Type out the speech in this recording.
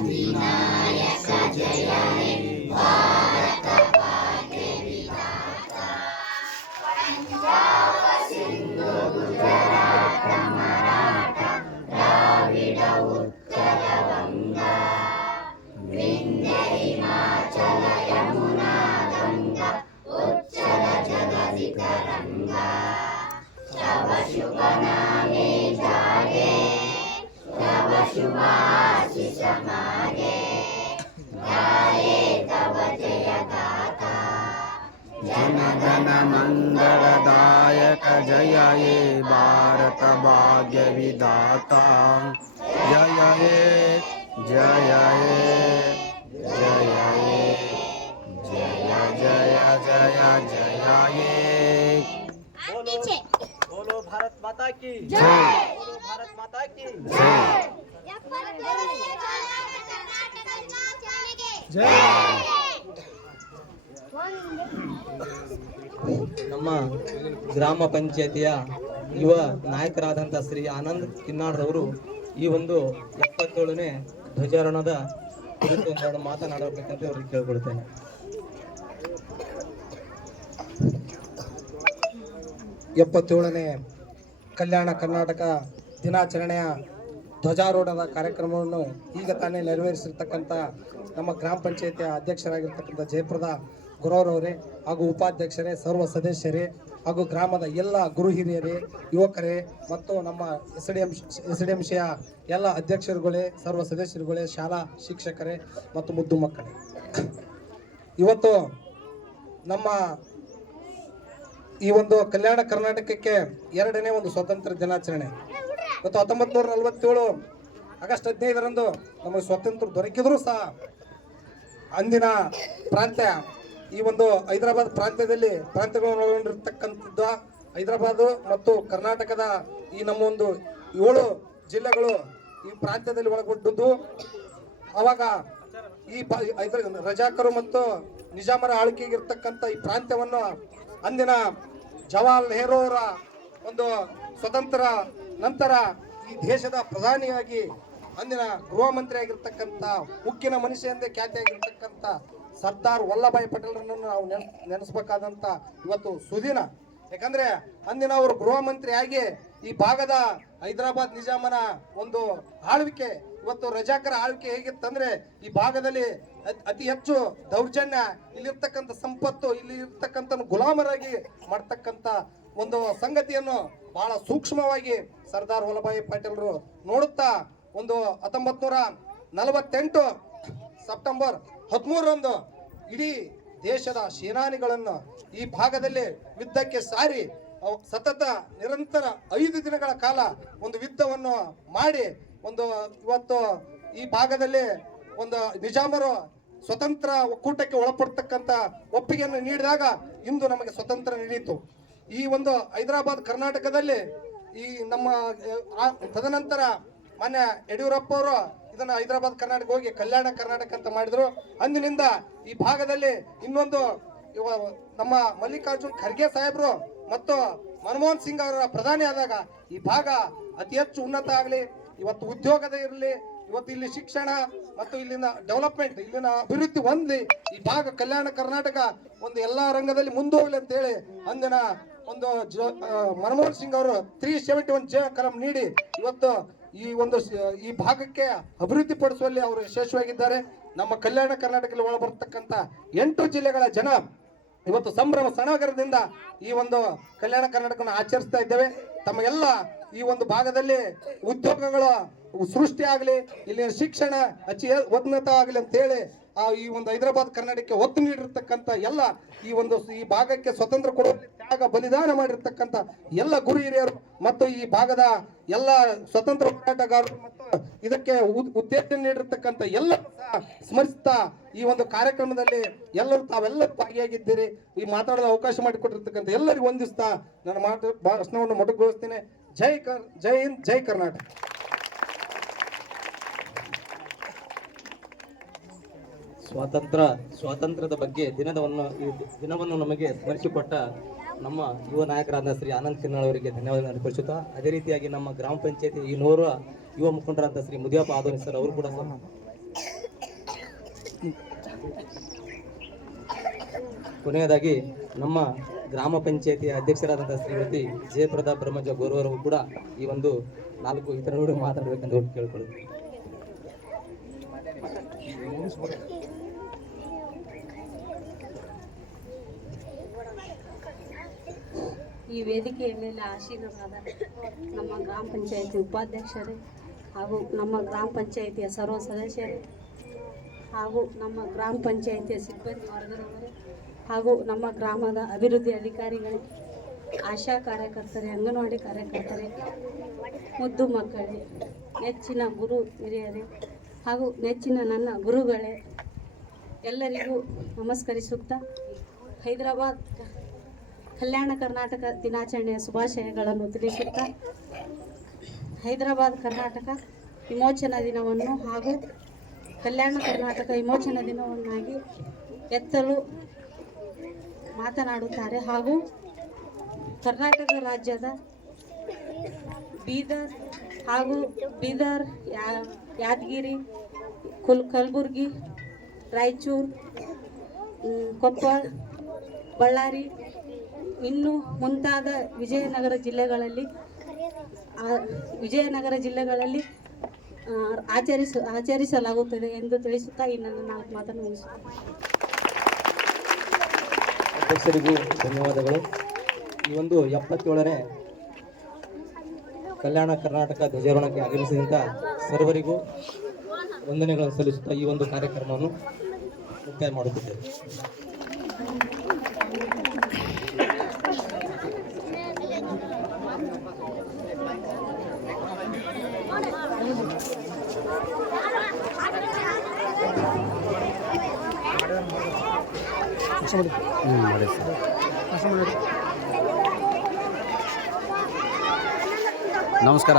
विनायक जय हे भारत भाग्य विधाता पंजाब सिंधु गुजरात मराठा द्राविड उत्कल गंगा विंध्य हिमाचल यमुना गंगा उच्चल जगति तरंगा तव शुभ नामे जागे तव शुभाशिष मागे गाये तव जय गाथा जन गण मंगलदायक जय हे भारत भाग्य विधाता जय हे जय हे जय हे जय जय जय जय हे बोलो भारत माता की जय बोलो भारत माता की ನಮ್ಮ ಗ್ರಾಮ ಪಂಚಾಯತಿಯ ಯುವ ನಾಯಕರಾದಂಥ ಶ್ರೀ ಆನಂದ್ ಕಿನ್ನಾಡ್ರವರು ಈ ಒಂದು 77ನೇ ಧ್ವಜಾರೋಹಣದ ಕುರಿತು ಒಂದೆರಡು ಮಾತನಾಡಬೇಕಂತ ಅವ್ರಿಗೆ ಕೇಳ್ಕೊಳ್ತೇನೆ. 77ನೇ ಕಲ್ಯಾಣ ಕರ್ನಾಟಕ ದಿನಾಚರಣೆಯ ಧ್ವಜಾರೋಹಣದ ಕಾರ್ಯಕ್ರಮವನ್ನು ಈಗ ತಾನೇ ನೆರವೇರಿಸಿರ್ತಕ್ಕಂಥ ನಮ್ಮ ಗ್ರಾಮ ಪಂಚಾಯತಿಯ ಅಧ್ಯಕ್ಷರಾಗಿರ್ತಕ್ಕಂಥ ಜಯಪ್ರದ ಗುರವರವರೇ ಹಾಗೂ ಉಪಾಧ್ಯಕ್ಷರೇ, ಸರ್ವ ಸದಸ್ಯರೇ ಹಾಗೂ ಗ್ರಾಮದ ಎಲ್ಲ ಗುರು ಹಿರಿಯರೇ, ಯುವಕರೇ ಮತ್ತು ನಮ್ಮ ಎಸ್ ಡಿ ಎಂ ಸಿಯ ಎಲ್ಲ ಅಧ್ಯಕ್ಷರುಗಳೇ, ಸರ್ವ ಸದಸ್ಯರುಗಳೇ, ಶಾಲಾ ಶಿಕ್ಷಕರೇ ಮತ್ತು ಮುದ್ದು ಮಕ್ಕಳೇ, ಇವತ್ತು ನಮ್ಮ ಈ ಒಂದು ಕಲ್ಯಾಣ ಕರ್ನಾಟಕಕ್ಕೆ 2ನೇ ಒಂದು ಸ್ವತಂತ್ರ ದಿನಾಚರಣೆ. ಇವತ್ತು 1947 ಆಗಸ್ಟ್ 15ರಂದು ನಮಗೆ ಸ್ವಾತಂತ್ರ್ಯ ದೊರಕಿದರೂ ಸಹ ಅಂದಿನ ಪ್ರಾಂತ್ಯ ಈ ಒಂದು ಹೈದರಾಬಾದ್ ಪ್ರಾಂತ್ಯಗಳನ್ನು ಒಳಗೊಂಡಿರ್ತಕ್ಕಂಥದ್ದು ಹೈದರಾಬಾದು ಮತ್ತು ಕರ್ನಾಟಕದ ಈ ನಮ್ಮ ಒಂದು 7 ಜಿಲ್ಲೆಗಳು ಈ ಪ್ರಾಂತ್ಯದಲ್ಲಿ ಒಳಗೊಂಡದ್ದು. ಆವಾಗ ಈ ರಜಾಕರು ಮತ್ತು ನಿಜಾಮರ ಆಳ್ವಿಕೆಗಿರ್ತಕ್ಕಂಥ ಈ ಪ್ರಾಂತ್ಯವನ್ನು ಅಂದಿನ ಜವಾಹರ್ಲಾಲ್ ನೆಹರು ಅವರ ಒಂದು ಸ್ವತಂತ್ರ ನಂತರ ಈ ದೇಶದ ಪ್ರಧಾನಿಯಾಗಿ ಅಂದಿನ ಗೃಹ ಮಂತ್ರಿ ಆಗಿರ್ತಕ್ಕಂಥ ಉಕ್ಕಿನ ಮನುಷ್ಯ ಎಂದೇ ಖ್ಯಾತಿಯಾಗಿರ್ತಕ್ಕಂಥ ಸರ್ದಾರ್ ವಲ್ಲಭಾಯ್ ಪಟೇಲ್ರನ್ನು ನಾವು ನೆನೆಸ್ಬೇಕಾದಂಥ ಇವತ್ತು ಸುದಿನ. ಯಾಕಂದ್ರೆ ಅಂದಿನ ಅವರು ಗೃಹ ಮಂತ್ರಿ ಆಗಿ ಈ ಭಾಗದ ಹೈದರಾಬಾದ್ ನಿಜಾಮನ ಒಂದು ಆಳ್ವಿಕೆ, ಇವತ್ತು ರಜಾಕರ ಆಳ್ವಿಕೆ ಹೇಗಿತ್ತಂದ್ರೆ ಈ ಭಾಗದಲ್ಲಿ ಅತಿ ಹೆಚ್ಚು ದೌರ್ಜನ್ಯ, ಇಲ್ಲಿರ್ತಕ್ಕಂಥ ಸಂಪತ್ತು, ಇಲ್ಲಿ ಇರ್ತಕ್ಕಂಥ ಗುಲಾಮರಾಗಿ ಮಾಡ್ತಕ್ಕಂಥ ಒಂದು ಸಂಗತಿಯನ್ನು ಬಹಳ ಸೂಕ್ಷ್ಮವಾಗಿ ಸರ್ದಾರ್ ವಲ್ಲಭಾಯ್ ಪಟೇಲ್ರು ನೋಡುತ್ತಾ ಒಂದು 1948 ಸೆಪ್ಟೆಂಬರ್ 13ರಂದು ಇಡೀ ದೇಶದ ಸೇನಾನಿಗಳನ್ನು ಈ ಭಾಗದಲ್ಲಿ ಯುದ್ಧಕ್ಕೆ ಸಾರಿ ಸತತ ನಿರಂತರ 5 ದಿನಗಳ ಕಾಲ ಒಂದು ಯುದ್ಧವನ್ನು ಮಾಡಿ ಒಂದು ಇವತ್ತು ಈ ಭಾಗದಲ್ಲಿ ಒಂದು ನಿಜಾಮರು ಸ್ವತಂತ್ರ ಒಕ್ಕೂಟಕ್ಕೆ ಒಳಪಡ್ತಕ್ಕಂಥ ಒಪ್ಪಿಗೆಯನ್ನು ನೀಡಿದಾಗ ಇಂದು ನಮಗೆ ಸ್ವತಂತ್ರ ನೀಡಿತು. ಈ ಒಂದು ಹೈದರಾಬಾದ್ ಕರ್ನಾಟಕದಲ್ಲಿ ಈ ನಮ್ಮ ತದನಂತರ ಮಾನ್ಯ ಯಡಿಯೂರಪ್ಪ ಅವರು ಇದನ್ನ ಹೈದರಾಬಾದ್ ಕರ್ನಾಟಕ ಹೋಗಿ ಕಲ್ಯಾಣ ಕರ್ನಾಟಕ ಅಂತ ಮಾಡಿದ್ರು. ಅಂದಿನಿಂದ ಈ ಭಾಗದಲ್ಲಿ ಇನ್ನೊಂದು ನಮ್ಮ ಮಲ್ಲಿಕಾರ್ಜುನ್ ಖರ್ಗೆ ಸಾಹೇಬ್ರು ಮತ್ತು ಮನಮೋಹನ್ ಸಿಂಗ್ ಅವರ ಪ್ರಧಾನಿ ಆದಾಗ ಈ ಭಾಗ ಅತಿ ಹೆಚ್ಚು ಉನ್ನತ ಆಗಲಿ, ಇವತ್ತು ಉದ್ಯೋಗದ ಇರಲಿ, ಇವತ್ತು ಇಲ್ಲಿ ಶಿಕ್ಷಣ ಮತ್ತು ಇಲ್ಲಿನ ಡೆವಲಪ್ಮೆಂಟ್, ಇಲ್ಲಿನ ಅಭಿವೃದ್ಧಿ ಹೊಂದಿ ಈ ಭಾಗ ಕಲ್ಯಾಣ ಕರ್ನಾಟಕ ಒಂದು ಎಲ್ಲಾ ರಂಗದಲ್ಲಿ ಮುಂದೋಗ್ಲಿ ಅಂತ ಹೇಳಿ ಅಂದಿನ ಒಂದು ಮನಮೋಹನ್ ಸಿಂಗ್ ಅವರು 371 ಕಲಂ ನೀಡಿ ಇವತ್ತು ಈ ಭಾಗಕ್ಕೆ ಅಭಿವೃದ್ಧಿ ಪಡಿಸುವಲ್ಲಿ ಅವರು ಯಶಸ್ವಿಯಾಗಿದ್ದಾರೆ. ನಮ್ಮ ಕಲ್ಯಾಣ ಕರ್ನಾಟಕದಲ್ಲಿ ಒಳಬರ್ತಕ್ಕಂಥ 8 ಜಿಲ್ಲೆಗಳ ಜನ ಇವತ್ತು ಸಂಭ್ರಮ ಸಡಗರದಿಂದ ಈ ಒಂದು ಕಲ್ಯಾಣ ಕರ್ನಾಟಕವನ್ನು ಆಚರಿಸ್ತಾ ಇದ್ದೇವೆ. ತಮಗೆಲ್ಲ ಈ ಒಂದು ಭಾಗದಲ್ಲಿ ಉದ್ಯೋಗಗಳು ಸೃಷ್ಟಿ ಆಗಲಿ, ಇಲ್ಲಿನ ಶಿಕ್ಷಣ ಉನ್ನತ ಆಗಲಿ ಅಂತ ಹೇಳಿ ಈ ಒಂದು ಹೈದರಾಬಾದ್ ಕರ್ನಾಟಕಕ್ಕೆ ಒತ್ತು ನೀಡಿರ್ತಕ್ಕಂಥ ಎಲ್ಲ ಈ ಭಾಗಕ್ಕೆ ಸ್ವತಂತ್ರ ಕೊಡುವಲ್ಲಿ ತ್ಯಾಗ ಬಲಿದಾನ ಮಾಡಿರ್ತಕ್ಕಂಥ ಎಲ್ಲ ಗುರು ಹಿರಿಯರು ಮತ್ತು ಈ ಭಾಗದ ಎಲ್ಲ ಸ್ವತಂತ್ರ ಹೋರಾಟಗಾರರು ಮತ್ತು ಇದಕ್ಕೆ ಉತ್ತೇಜನ ನೀಡಿರ್ತಕ್ಕಂಥ ಎಲ್ಲರೂ ಸಹ ಸ್ಮರಿಸ್ತಾ ಈ ಒಂದು ಕಾರ್ಯಕ್ರಮದಲ್ಲಿ ಎಲ್ಲರೂ ತಾವೆಲ್ಲರೂ ಭಾಗಿಯಾಗಿದ್ದೀರಿ. ಈ ಮಾತಾಡಲು ಅವಕಾಶ ಮಾಡಿಕೊಟ್ಟಿರ್ತಕ್ಕಂಥ ಎಲ್ಲರಿಗೂ ವಂದಿಸ್ತಾ ನನ್ನ ಭಾಷಣವನ್ನು ಮೊಟಕುಗೊಳಿಸ್ತೇನೆ. ಜೈ ಹಿಂದ್, ಜೈ ಕರ್ನಾಟಕ. ಸ್ವಾತಂತ್ರ್ಯದ ಬಗ್ಗೆ ದಿನವನ್ನು ನಮಗೆ ಸ್ಮರಿಸಿಕೊಟ್ಟ ನಮ್ಮ ಯುವ ನಾಯಕರಾದ ಶ್ರೀ ಆನಂದ್ ಕಿನ್ನಾಳ್ ಅವರಿಗೆ ಧನ್ಯವಾದ ಅರ್ಪಿಸುತ್ತಾ, ಅದೇ ರೀತಿಯಾಗಿ ನಮ್ಮ ಗ್ರಾಮ ಪಂಚಾಯತಿ ಯುವ ಮುಖಂಡರಾದ ಶ್ರೀ ಮುದಿಯಪ್ಪ ಆದೋನಿ ಸರ್ ಅವರು ಕೂಡ ಕೊನೆಯದಾಗಿ ನಮ್ಮ ಗ್ರಾಮ ಪಂಚಾಯತಿಯ ಅಧ್ಯಕ್ಷರಾದಂತಹ ಶ್ರೀಮತಿ ಜಯಪ್ರದಾ ಬ್ರಹ್ಮಜ ಗೋರವರು ಕೂಡ ಈ ಒಂದು 4 ಇತರರು ಮಾತಾಡಬೇಕೆಂದು ಕೇಳಿಕೊಳ್ಳುತ್ತೇವೆ. ಈ ವೇದಿಕೆಯ ಮೇಲೆ ಆಶೀರ್ವಾದ ನಮ್ಮ ಗ್ರಾಮ ಪಂಚಾಯತಿ ಉಪಾಧ್ಯಕ್ಷರೇ ಹಾಗೂ ನಮ್ಮ ಗ್ರಾಮ ಪಂಚಾಯತಿಯ ಸರ್ವ ಸದಸ್ಯರೇ ಹಾಗೂ ನಮ್ಮ ಗ್ರಾಮ ಪಂಚಾಯತಿಯ ಸಿಬ್ಬಂದಿ ವರ್ಗದವರೇ ಹಾಗೂ ನಮ್ಮ ಗ್ರಾಮದ ಅಭಿವೃದ್ಧಿ ಅಧಿಕಾರಿಗಳೇ, ಆಶಾ ಕಾರ್ಯಕರ್ತರೇ, ಅಂಗನವಾಡಿ ಕಾರ್ಯಕರ್ತರೇ, ಮುದ್ದು ಮಕ್ಕಳೇ, ನೆಚ್ಚಿನ ಗುರು ಹಿರಿಯರೇ ಹಾಗೂ ನೆಚ್ಚಿನ ನನ್ನ ಗುರುಗಳೇ, ಎಲ್ಲರಿಗೂ ನಮಸ್ಕರಿಸುತ್ತಾ ಹೈದರಾಬಾದ್ ಕಲ್ಯಾಣ ಕರ್ನಾಟಕ ದಿನಾಚರಣೆಯ ಶುಭಾಶಯಗಳನ್ನು ತಿಳಿಸುತ್ತಾ ಹೈದರಾಬಾದ್ ಕರ್ನಾಟಕ ವಿಮೋಚನಾ ದಿನವನ್ನು ಹಾಗೂ ಕಲ್ಯಾಣ ಕರ್ನಾಟಕ ವಿಮೋಚನಾ ದಿನವನ್ನಾಗಿ ಎತ್ತಲು ಮಾತನಾಡುತ್ತಾರೆ. ಹಾಗೂ ಕರ್ನಾಟಕ ರಾಜ್ಯದ ಬೀದರ್ ಹಾಗೂ ಬೀದರ್, ಯಾದಗಿರಿ, ಕಲಬುರ್ಗಿ, ರಾಯಚೂರು, ಕೊಪ್ಪಳ, ಬಳ್ಳಾರಿ ಇನ್ನೂ ಮುಂತಾದ ವಿಜಯನಗರ ಜಿಲ್ಲೆಗಳಲ್ಲಿ ಆಚರಿಸಲಾಗುತ್ತದೆ ಎಂದು ತಿಳಿಸುತ್ತಾ ಈ ನನ್ನ 4 ಮಾತನ್ನು ಮುಗಿಸುತ್ತೇನೆ. ಅಧ್ಯಕ್ಷರಿಗೂ ಧನ್ಯವಾದಗಳು. ಈ ಒಂದು 77ನೇ ಕಲ್ಯಾಣ ಕರ್ನಾಟಕ ಧ್ವಜಾರೋಹಣಕ್ಕೆ ಆಗಮಿಸಿದಂಥ ಸರ್ವರಿಗೂ ವಂದನೆಗಳನ್ನು ಸಲ್ಲಿಸುತ್ತಾ ಈ ಒಂದು ಕಾರ್ಯಕ್ರಮವನ್ನು ಮುಕ್ತಾಯ ಮಾಡುತ್ತಿದ್ದೇವೆ. ನಮಸ್ಕಾರ.